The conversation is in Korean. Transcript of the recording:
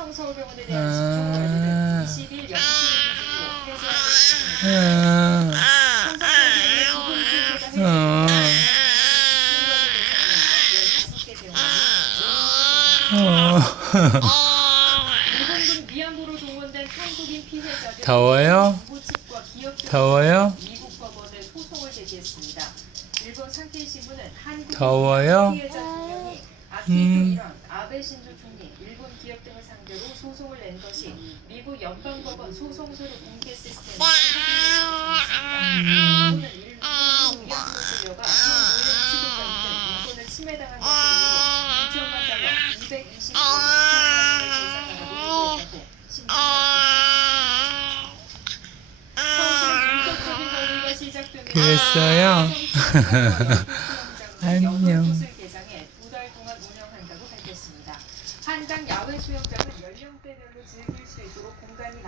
삼성서울병원에 대한 집중관리는 20일 0시를 기준으로 폐쇄하겠습니다. 삼성서울병원의 부분 폐쇄가 해제되면 일본군 미얀마로 동원된 한국인 피해자들 더워요? 정부측과 기업 더워요? 미국 법원에 소송을 제기했습니다. 일본 산케이신문은 한국인 더워요? 피해자 2명이 아키히토 일원, 아베 신조 총리, 일본 기업 등을 상대로 소송을 낸 것이 미국 연방법원 소송서류 공개 시스템에 일본은 일본 위안부 끌려가 성노예 취급받는 인권을 침해당한 것을 이유로 2천만 달러, 225억 2천만 원을 배상하라고 요구했다고 신문을 그랬어요? 안녕. 개장해 2달 동안 운영한다고 밝혔습니다. 한강 야외 수영장은 연령대별로 즐길 수 있도록 공간이